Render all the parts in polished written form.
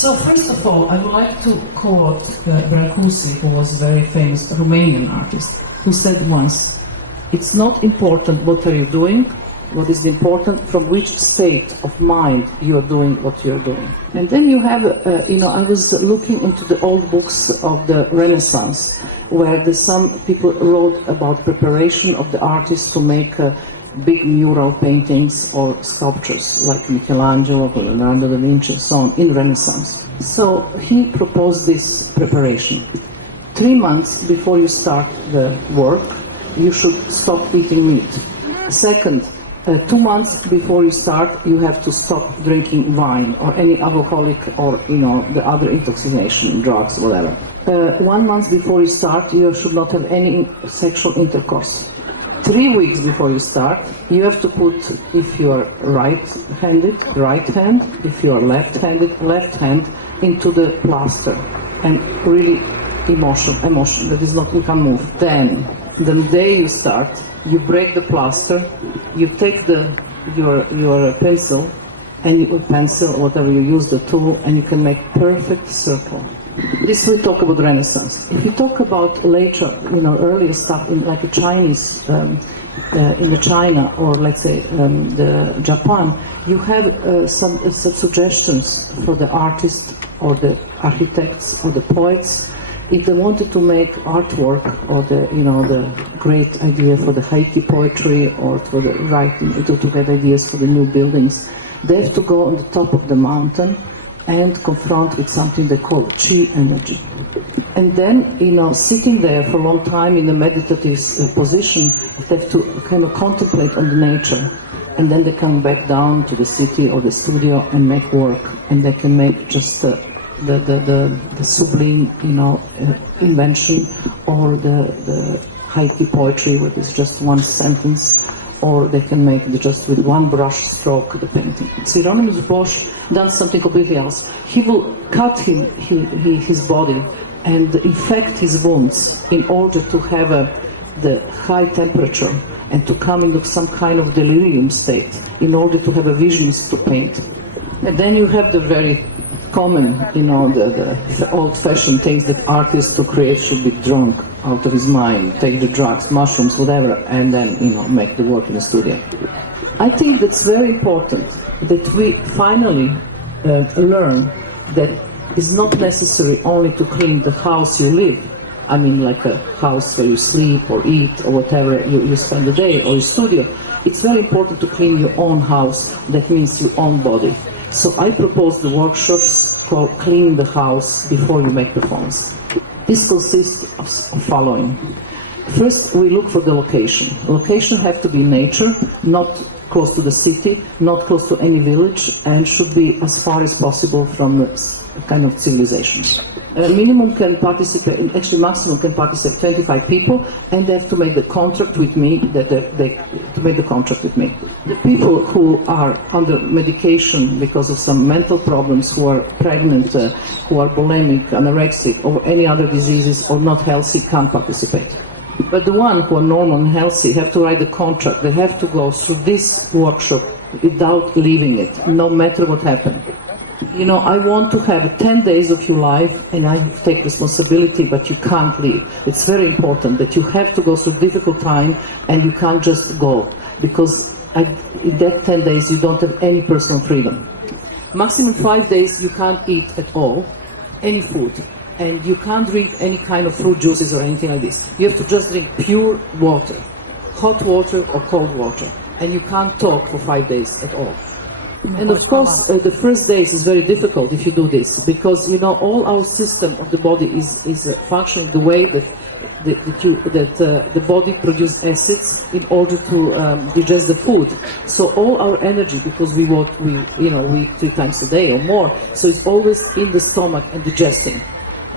So first of all, I would like to quote Brancusi, who was a very famous Romanian artist, who said once, "It's not important what are you doing, what is important from which state of mind you are doing what you are doing." And then you have, I was looking into the old books of the Renaissance, where some people wrote about preparation of the artist to make big mural paintings or sculptures like Michelangelo, Leonardo da Vinci, and so on in Renaissance. So he proposed this preparation. 3 months before you start the work, you should stop eating meat. Second, 2 months before you start, you have to stop drinking wine or any alcoholic or the other intoxication, drugs, whatever. 1 month before you start, you should not have any sexual intercourse. 3 weeks before you start, you have to put, if you are right-handed, right hand, if you are left-handed, left hand, into the plaster, and really emotion, that is not, you can move. Then, the day you start, you break the plaster, you take your pencil, and pencil, whatever you use, the tool, and you can make perfect circle. This we talk about Renaissance. If we talk about later, earlier stuff in like a Chinese, in the China or let's say the Japan, you have some suggestions for the artists or the architects or the poets. If they wanted to make artwork or the great idea for the Haiti poetry or for the writing, to get ideas for the new buildings, they have to go on the top of the mountain and confront with something they call chi energy. And then, sitting there for a long time in a meditative position, they have to kind of contemplate on the nature. And then they come back down to the city or the studio and make work. And they can make just the sublime, invention, or the Haiti poetry, which is just one sentence, or they can make just with one brush stroke the painting. Hieronymus Bosch does something completely else. He will cut his body and infect his wounds in order to have the high temperature and to come into some kind of delirium state in order to have a visions to paint. And then you have the very common, the old-fashioned things that artists to create should be drunk out of his mind, take the drugs, mushrooms, whatever, and then, make the work in the studio. I think that's very important that we finally learn that it's not necessary only to clean the house you live. I mean, like a house where you sleep or eat or whatever you spend the day, or your studio. It's very important to clean your own house. That means your own body. So I propose the workshops called Clean the House Before You Make Performance. This consists of following. First, we look for the location. Location have to be nature, not close to the city, not close to any village, and should be as far as possible from the kind of civilization. Minimum can participate, actually maximum can participate 25 people, and they have to make the contract with me, to make the contract with me. The people who are under medication because of some mental problems, who are pregnant, who are bulimic, anorexic, or any other diseases, or not healthy, can't participate. But the ones who are normal and healthy have to write the contract. They have to go through this workshop without leaving it, no matter what happened. I want to have 10 days of your life, and I take responsibility, but you can't leave. It's very important that you have to go through difficult time, and you can't just go, because in that 10 days you don't have any personal freedom. Maximum 5 days you can't eat at all, any food, and you can't drink any kind of fruit juices or anything like this. You have to just drink pure water, hot water or cold water, and you can't talk for 5 days at all. And of course, the first days is very difficult if you do this, because all our system of the body is functioning the way that the body produces acids in order to digest the food. So all our energy, because we eat 3 times a day or more, so it's always in the stomach and digesting.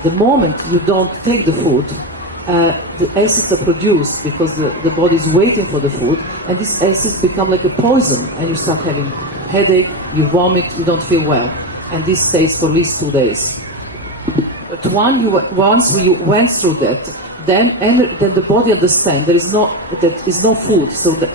The moment you don't take the food, the acids are produced because the body is waiting for the food, and these acids become like a poison, and you start having headache, you vomit, you don't feel well, and this stays for at least 2 days. But once you went through that, then the body understands there is no food, so the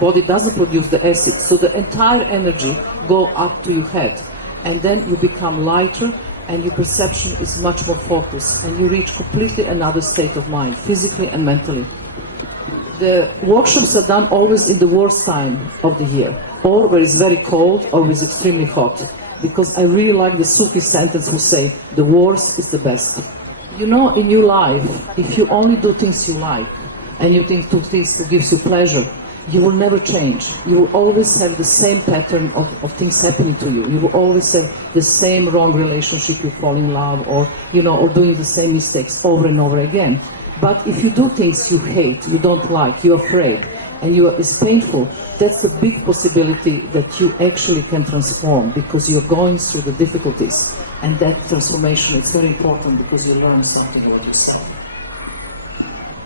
body doesn't produce the acids, so the entire energy go up to your head. and then you become lighter, and your perception is much more focused, and you reach completely another state of mind, physically and mentally. The workshops are done always in the worst time of the year, or where it's very cold, or where it's extremely hot, because I really like the Sufi sentence who say, the worst is the best. You know, in your life, if you only do things you like, and you think do things that gives you pleasure, you will never change. You will always have the same pattern of things happening to you. You will always have the same wrong relationship, you fall in love, or, you know, or doing the same mistakes over and over again. But if you do things you hate, you don't like, you're afraid, and it's painful, that's a big possibility that you actually can transform, because you're going through the difficulties. And that transformation is very important, because you learn something about yourself.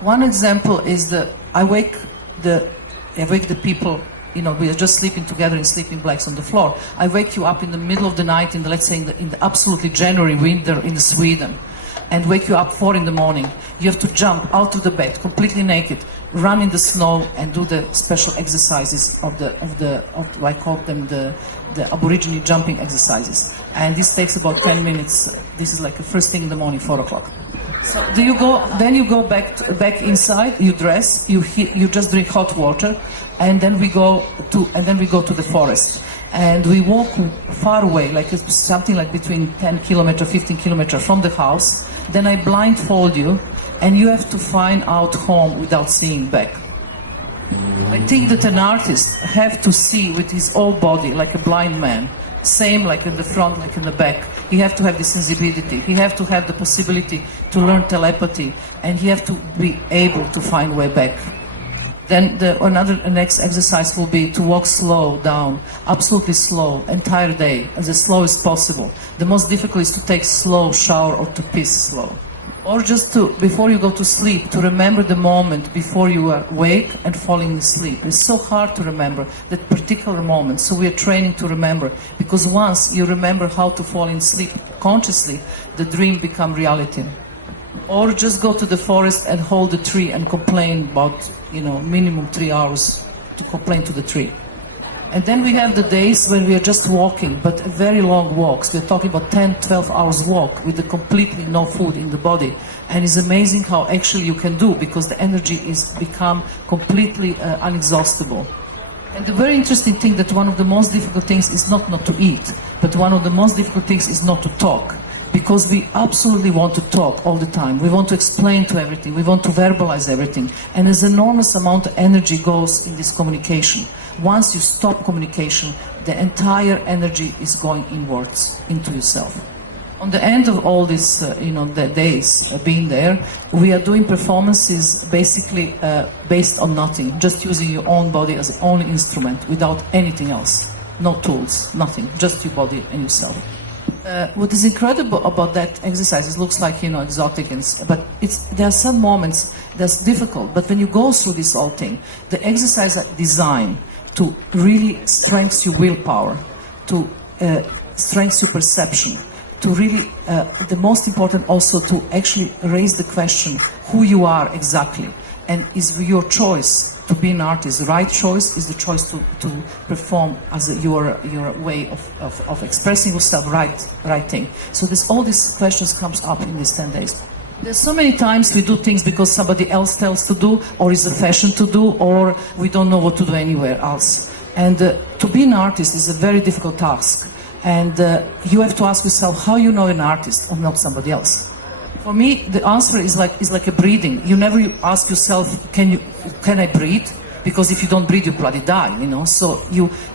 One example is I wake the people, you know, we are just sleeping together in sleeping bags on the floor. I wake you up in the middle of the night, let's say in the absolutely January winter in Sweden, and wake you up 4 in the morning. You have to jump out of the bed, completely naked, run in the snow, and do the special exercises I call them the Aborigine jumping exercises. And this takes about 10 minutes. This is like the first thing in the morning, 4 o'clock. So then you go back inside, you dress, you just drink hot water, and then we go to the forest. And we walk far away, like something like between 10 kilometers, 15 kilometers from the house. Then I blindfold you, and you have to find out home without seeing back. I think that an artist have to see with his whole body like a blind man. Same like in the front, like in the back. He have to have the sensibility. He have to have the possibility to learn telepathy, and he have to be able to find way back. Then the next exercise will be to walk slow down, absolutely slow, entire day, as slow as possible. The most difficult is to take slow shower or to piss slow. Or just to, before you go to sleep, to remember the moment before you are awake and falling asleep. It's so hard to remember that particular moment, so we are training to remember, because once you remember how to fall in sleep consciously, the dream becomes reality. Or just go to the forest and hold the tree and complain about, you know, minimum 3 hours to complain to the tree. And then we have the days when we are just walking, but very long walks. We're talking about 10, 12 hours walk with completely no food in the body. And it's amazing how actually you can do, because the energy is become completely unexhaustible. And the very interesting thing that one of the most difficult things is not to eat, but one of the most difficult things is not to talk. Because we absolutely want to talk all the time. We want to explain to everything. We want to verbalize everything. And there's an enormous amount of energy goes in this communication. Once you stop communication, the entire energy is going inwards into yourself. On the end of all this, the days being there, we are doing performances basically based on nothing, just using your own body as the only instrument, without anything else. No tools, nothing, just your body and yourself. What is incredible about that exercise, it looks like, exotic, but there are some moments that's difficult. But when you go through this whole thing, the exercises are designed to really strengthen your willpower, to strengthen your perception, to really, the most important also, to actually raise the question who you are exactly, and is your choice to be an artist. The right choice is the choice to perform as your way of expressing yourself, right thing. So all these questions comes up in these 10 days. There's so many times we do things because somebody else tells to do, or is a fashion to do, or we don't know what to do anywhere else. And to be an artist is a very difficult task. And you have to ask yourself how you know an artist or not somebody else. For me, the answer is like a breathing. You never ask yourself, can I breathe? Because if you don't breathe, you bloody die, So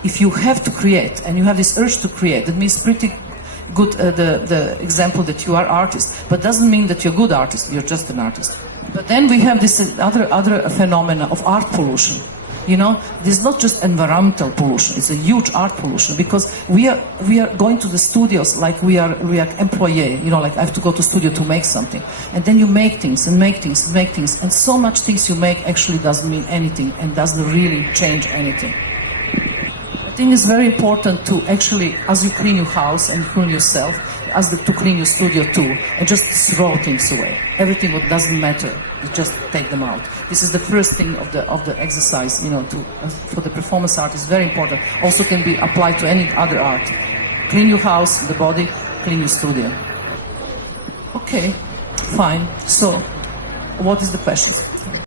if you have to create, and you have this urge to create, that means pretty good, the example that you are artist, but doesn't mean that you're a good artist, you're just an artist. But then we have this other phenomena of art pollution. There's not just environmental pollution, it's a huge art pollution, because we are going to the studios like we are employee, like I have to go to studio to make something. And then you make things and make things and make things, and so much things you make actually doesn't mean anything and doesn't really change anything. I think it's very important to actually, as you clean your house and clean yourself, to clean your studio too, and just throw things away. Everything what doesn't matter, you just take them out. This is the first thing of the exercise, for the performance art is very important. Also can be applied to any other art. clean your house, the body, clean your studio. Okay, fine. So, what is the question?